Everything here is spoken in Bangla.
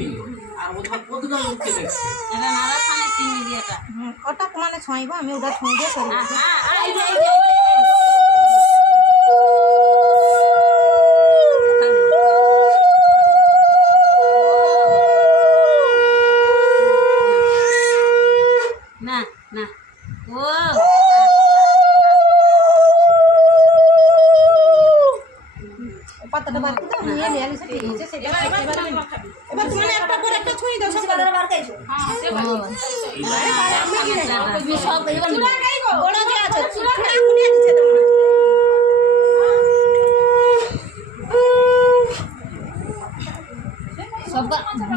নিও আর ওটা কতটা লোককে দেখছে এটা নাড়া খানে চিনি দিয়েটা ওটা মানে ছুঁইব আমি ওটা ছুঁই দিয়ে সরি না না ও পাতাটা বার করে নিয়ে নিয়ে এসে ঠিক আছে সেটা এবার তুমি একটা করে একটা ছুঁই দাও সব করে বার খাইছো হ্যাঁ সে বাড়ি এবারে আমি সব এবার বড় যে আছে চুড়া খুঁড়ে দিতে দাও